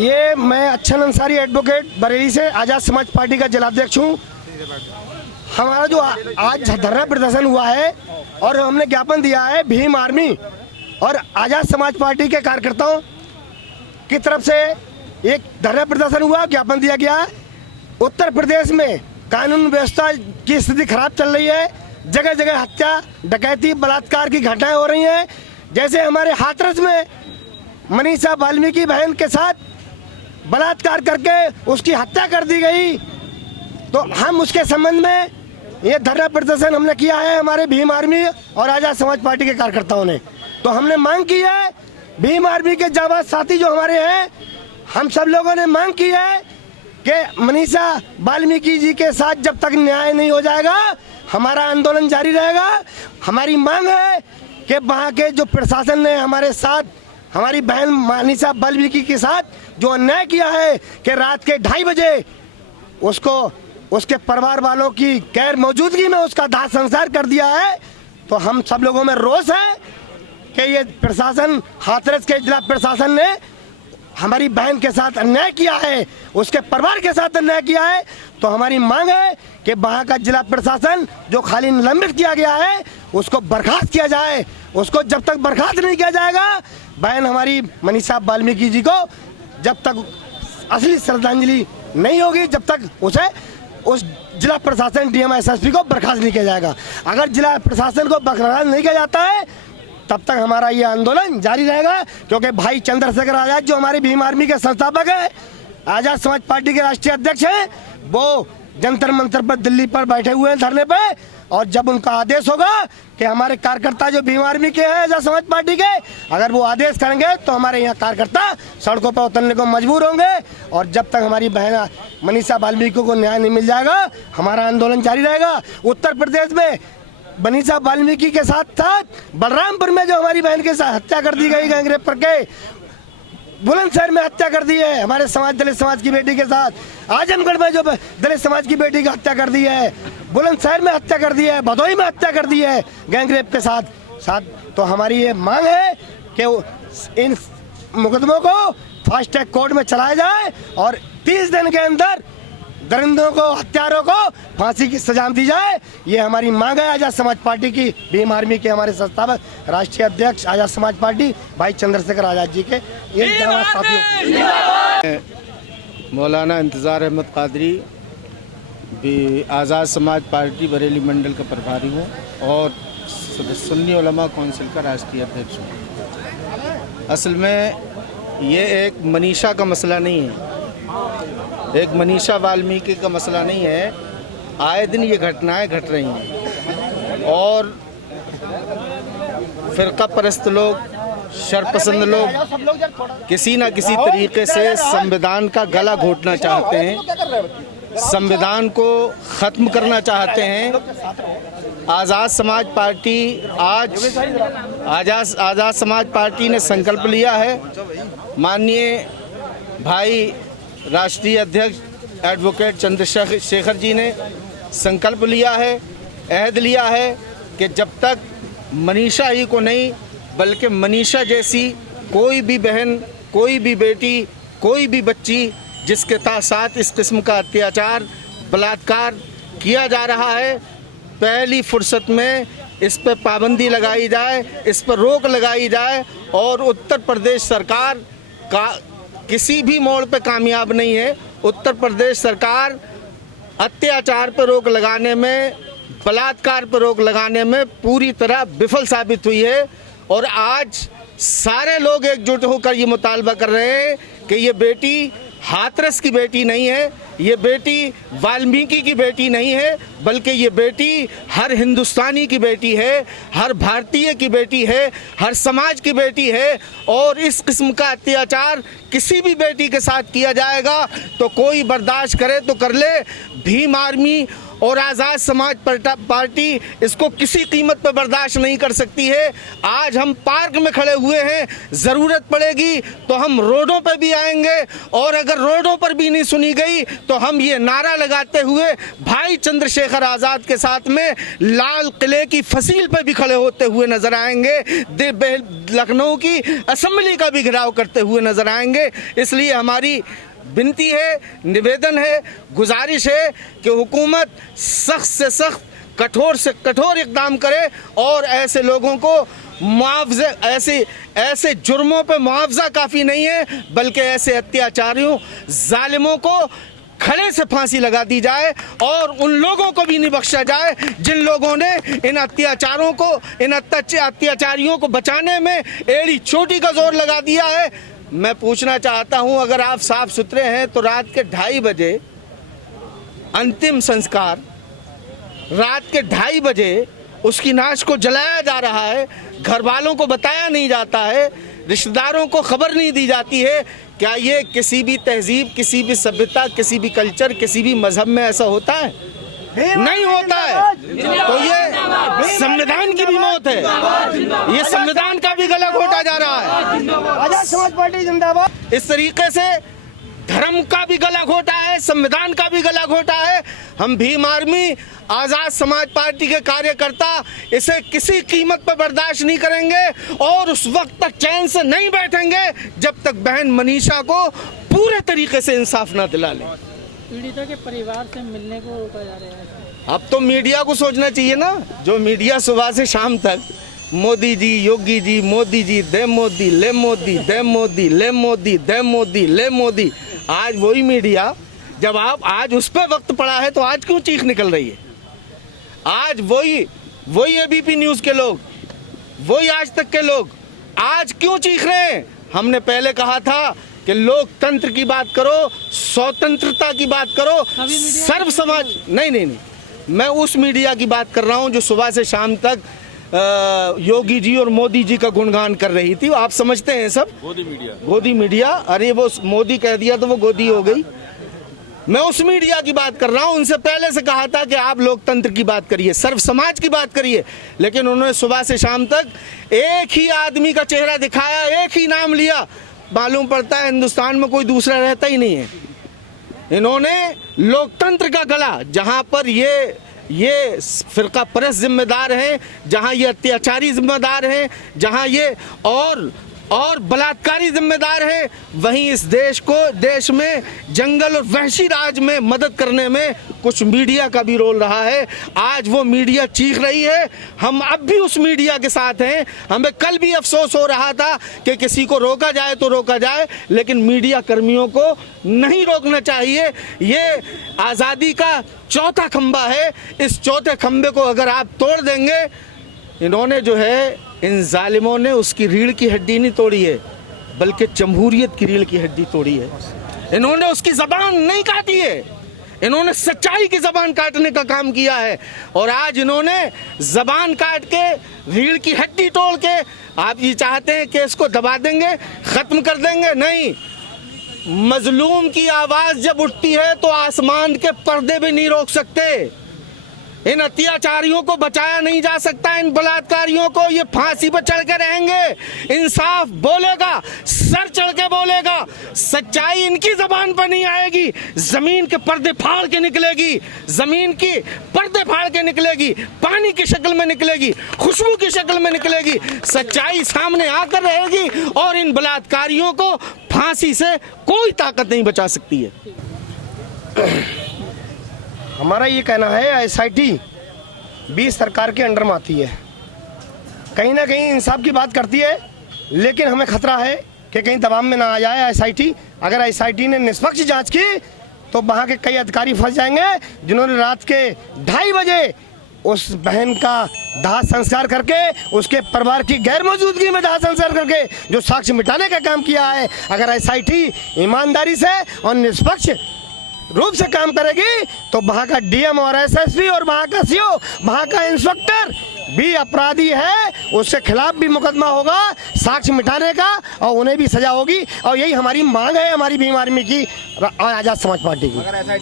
ये मैं अच्छन अंसारी एडवोकेट बरेली से आज़ाद समाज पार्टी का जिलाध्यक्ष हूँ। हमारा जो आज धरना प्रदर्शन हुआ है और हमने ज्ञापन दिया है भीम आर्मी और आज़ाद समाज पार्टी के कार्यकर्ताओं की तरफ से एक धरना प्रदर्शन हुआ, ज्ञापन दिया गया। उत्तर प्रदेश में कानून व्यवस्था की स्थिति खराब चल रही है, जगह जगह हत्या, डकैती, बलात्कार की घटनाएं हो रही हैं। जैसे हमारे हाथरस में मनीषा वाल्मीकि बहन के साथ बलात्कार करके उसकी हत्या कर दी गई, तो हम उसके संबंध में ये धरना प्रदर्शन हमने किया है हमारे भीम आर्मी और आज़ाद समाज पार्टी के कार्यकर्ताओं ने। तो हमने मांग की है, भीम आर्मी के जाबाज साथी जो हमारे हैं, हम सब लोगों ने मांग की है कि मनीषा वाल्मीकि जी के साथ जब तक न्याय नहीं हो जाएगा हमारा आंदोलन जारी रहेगा। हमारी मांग है कि वहाँ के जो प्रशासन ने हमारे साथ, हमारी बहन मनीषा वाल्मीकि के साथ जो अन्याय किया है कि रात के 2:30 बजे उसको उसके परिवार वालों की गैर मौजूदगी में उसका दाह संस्कार कर दिया है, तो हम सब लोगों में रोष है कि ये प्रशासन, हाथरस के जिला प्रशासन ने हमारी बहन के साथ अन्याय किया है, उसके परिवार के साथ अन्याय किया है। तो हमारी मांग है कि वहाँ का जिला प्रशासन जो खाली निलंबित किया गया है उसको बर्खास्त किया जाए। उसको जब तक बर्खास्त नहीं किया जाएगा, बहन हमारी मनीषा वाल्मीकि जी को जब तक असली श्रद्धांजलि नहीं होगी, जब तक उसे उस जिला प्रशासन डीएम एसएसपी को बर्खास्त नहीं किया जाएगा। अगर जिला प्रशासन को बर्खास्त नहीं किया जाता है तब तक हमारा ये आंदोलन जारी रहेगा, क्योंकि भाई चंद्रशेखर आजाद जो हमारी भीम आर्मी के संस्थापक है, आज़ाद समाज पार्टी के राष्ट्रीय अध्यक्ष हैं, वो जंतर मंतर पर दिल्ली पर बैठे हुए हैं धरने पे। और जब उनका आदेश होगा कि हमारे कार्यकर्ता जो भीम आर्मी के हैं आज़ाद समाज पार्टी के, अगर वो आदेश करेंगे तो हमारे यहाँ कार्यकर्ता सड़कों पर उतरने को मजबूर होंगे। और जब तक हमारी बहन मनीषा वाल्मीकि को न्याय नहीं मिल जाएगा हमारा आंदोलन जारी रहेगा। उत्तर प्रदेश में मनीषा वाल्मीकि के साथ बलरामपुर में जो हमारी बहन के साथ हत्या कर दी गई गैंगरेप करके, बुलंदशहर में हत्या कर दी है हमारे समाज दलित समाज की बेटी के साथ, आजमगढ़ में जो दलित समाज की बेटी की हत्या कर दी है, बुलंदशहर में हत्या कर दी है, भदोही में हत्या कर दी है गैंगरेप के साथ। तो हमारी ये मांग है कि इन मुकदमों को फास्ट ट्रैक कोर्ट में चलाया जाए और 30 दिन के अंदर दरिंदों को, हत्यारों को फांसी की सजा दी जाए। ये हमारी मांग है आज़ाद समाज पार्टी की, भीम आर्मी के हमारे संस्थापक राष्ट्रीय अध्यक्ष आज़ाद समाज पार्टी भाई चंद्रशेखर आजाद जी के साथियों। मौलाना इंतज़ार अहमद कादरी भी आज़ाद समाज पार्टी बरेली मंडल का प्रभारी हूँ और सुन्नी उलमा काउंसिल का राष्ट्रीय अध्यक्ष हूँ। असल में ये एक मनीषा का मसला नहीं है, एक मनीषा वाल्मीकि का मसला नहीं है। आए दिन ये घटनाएं घट रही हैं और फ़िरका परस्त लोग, शरपसंद लोग किसी न किसी तरीके से संविधान का गला घोटना चाहते हैं, संविधान को ख़त्म करना चाहते हैं। आज़ाद समाज पार्टी आज़ाद समाज पार्टी ने संकल्प लिया है, माननीय भाई राष्ट्रीय अध्यक्ष एडवोकेट चंद्रशेखर जी ने संकल्प लिया है, अहद लिया है कि जब तक मनीषा ही को नहीं बल्कि मनीषा जैसी कोई भी बहन, कोई भी बेटी, कोई भी बच्ची जिसके साथ इस किस्म का अत्याचार, बलात्कार किया जा रहा है, पहली फुर्सत में इस पर पाबंदी लगाई जाए, इस पर रोक लगाई जाए। और उत्तर प्रदेश सरकार का किसी भी मोड़ पे कामयाब नहीं है। उत्तर प्रदेश सरकार अत्याचार पर रोक लगाने में, बलात्कार पर रोक लगाने में पूरी तरह विफल साबित हुई है। और आज सारे लोग एकजुट होकर ये मुतालबा कर रहे हैं कि ये बेटी हाथरस की बेटी नहीं है, ये बेटी वाल्मीकि की बेटी नहीं है, बल्कि ये बेटी हर हिंदुस्तानी की बेटी है, हर भारतीय की बेटी है, हर समाज की बेटी है। और इस किस्म का अत्याचार किसी भी बेटी के साथ किया जाएगा तो कोई बर्दाश्त करे तो कर ले। भीम आर्मी और आज़ाद समाज पार्टी इसको किसी कीमत पर बर्दाश्त नहीं कर सकती है। आज हम पार्क में खड़े हुए हैं, ज़रूरत पड़ेगी तो हम रोडों पर भी आएंगे, और अगर रोडों पर भी नहीं सुनी गई तो हम ये नारा लगाते हुए भाई चंद्रशेखर आज़ाद के साथ में लाल किले की फसील पर भी खड़े होते हुए नजर आएंगे, लखनऊ की असेंबली का भी घेराव करते हुए नजर आएंगे। इसलिए हमारी विनती है, निवेदन है, गुजारिश है कि हुकूमत सख्त से सख्त, कठोर से कठोर इक़दाम करे और ऐसे लोगों को मुआवजे, ऐसे जुर्मों पे मुआवजा काफ़ी नहीं है, बल्कि ऐसे अत्याचारियों, जालिमों को खड़े से फांसी लगा दी जाए और उन लोगों को भी नहीं बख्शा जाए जिन लोगों ने इन अत्याचारों को, इन अत्याचारियों को बचाने में एड़ी चोटी का जोर लगा दिया है। मैं पूछना चाहता हूं, अगर आप साफ सुथरे हैं तो रात के 2:30 बजे अंतिम संस्कार, रात के 2:30 बजे उसकी नाश को जलाया जा रहा है, घर वालों को बताया नहीं जाता है, रिश्तेदारों को खबर नहीं दी जाती है। क्या ये किसी भी तहजीब, किसी भी सभ्यता, किसी भी कल्चर, किसी भी मजहब में ऐसा होता है? नहीं होता है। तो ये संविधान की भी मौत है, ये संविधान का भी गला घोटा जा रहा है। आजाद समाज पार्टी जिंदाबाद। इस तरीके से धर्म का भी गला घोटा है, संविधान का भी गला घोटा है। हम भीम आर्मी, आजाद समाज पार्टी के कार्यकर्ता इसे किसी कीमत पर बर्दाश्त नहीं करेंगे और उस वक्त तक चैन से नहीं बैठेंगे जब तक बहन मनीषा को पूरे तरीके से इंसाफ ना दिला लें। पीड़िता के परिवार से मिलने को रोका जा रहा है। अब तो मीडिया को सोचना चाहिए ना, जो मीडिया सुबह से शाम तक मोदी जी, योगी जी, मोदी जी, दे मोदी, ले मोदी, दे मोदी, ले मोदी, दे मोदी, ले मोदी, आज वही मीडिया, जब आप आज उस पर वक्त पड़ा है तो आज क्यों चीख निकल रही है? आज वही एबीपी न्यूज़ के लोग, वही आज तक के लोग आज क्यों चीख रहे हैं? हमने पहले कहा था कि लोकतंत्र की बात करो, स्वतंत्रता की बात करो, सर्व समाज नहीं, मैं उस मीडिया की बात कर रहा हूं जो सुबह से शाम तक योगी जी और मोदी जी का गुणगान कर रही थी। आप समझते हैं सब गोदी मीडिया, अरे वो मोदी कह दिया तो वो गोदी हो गई। मैं उस मीडिया की बात कर रहा हूं। उनसे पहले से कहा था कि आप लोकतंत्र की बात करिए, सर्व समाज की बात करिए, लेकिन उन्होंने सुबह से शाम तक एक ही आदमी का चेहरा दिखाया, एक ही नाम लिया। मालूम पड़ता है हिंदुस्तान में कोई दूसरा रहता ही नहीं है। इन्होंने लोकतंत्र का गला, जहां पर ये फिरका परस्त जिम्मेदार हैं, जहां ये अत्याचारी जिम्मेदार हैं, जहां ये और बलात्कारी जिम्मेदार है, वहीं इस देश में जंगल और वहशी राज में मदद करने में कुछ मीडिया का भी रोल रहा है। आज वो मीडिया चीख रही है, हम अब भी उस मीडिया के साथ हैं। हमें कल भी अफसोस हो रहा था कि किसी को रोका जाए तो रोका जाए, लेकिन मीडिया कर्मियों को नहीं रोकना चाहिए। ये आज़ादी का चौथा खंबा है, इस चौथे खंबे को अगर आप तोड़ देंगे, इन्होंने जो है, इन जालिमों ने उसकी रीढ़ की हड्डी नहीं तोड़ी है, बल्कि जमहूरियत की रीढ़ की हड्डी तोड़ी है। इन्होंने उसकी ज़बान नहीं काटी है, इन्होंने सच्चाई की ज़बान काटने का काम किया है। और आज इन्होंने ज़बान काट के, रीढ़ की हड्डी तोड़ के, आप ये चाहते हैं कि इसको दबा देंगे, ख़त्म कर देंगे? नहीं। मजलूम की आवाज़ जब उठती है तो आसमान के पर्दे भी नहीं रोक सकते। इन अत्याचारियों को बचाया नहीं जा सकता, इन बलात्कारियों को ये फांसी पर चढ़ के रहेंगे। इंसाफ बोलेगा, सर चढ़ के बोलेगा, सच्चाई इनकी जबान पर नहीं आएगी, जमीन के पर्दे फाड़ के निकलेगी, जमीन की पर्दे फाड़ के निकलेगी, पानी की शक्ल में निकलेगी, खुशबू की शक्ल में निकलेगी, सच्चाई सामने आकर रहेगी और इन बलात्कारियों को फांसी से कोई ताकत नहीं बचा सकती है। हमारा ये कहना है, एसआईटी भी सरकार के अंडर में आती है, कहीं ना कहीं इंसाफ की बात करती है, लेकिन हमें खतरा है कि कहीं दबाव में ना आ जाए एसआईटी। अगर एसआईटी ने निष्पक्ष जांच की तो वहाँ के कई अधिकारी फंस जाएंगे, जिन्होंने रात के 2:30 बजे उस बहन का दाह संस्कार करके, उसके परिवार की गैर मौजूदगी में दाह संस्कार करके जो साक्ष्य मिटाने का काम किया है। अगर एसआईटी ईमानदारी से और निष्पक्ष रूप से काम करेगी तो वहाँ का डीएम और एसएसपी और वहाँ का सीओ, वहाँ का इंस्पेक्टर भी अपराधी है, उसके खिलाफ भी मुकदमा होगा साक्ष्य मिटाने का, और उन्हें भी सजा होगी। और यही हमारी मांग है, हमारी भीम आर्मी की और आज़ाद समाज पार्टी की।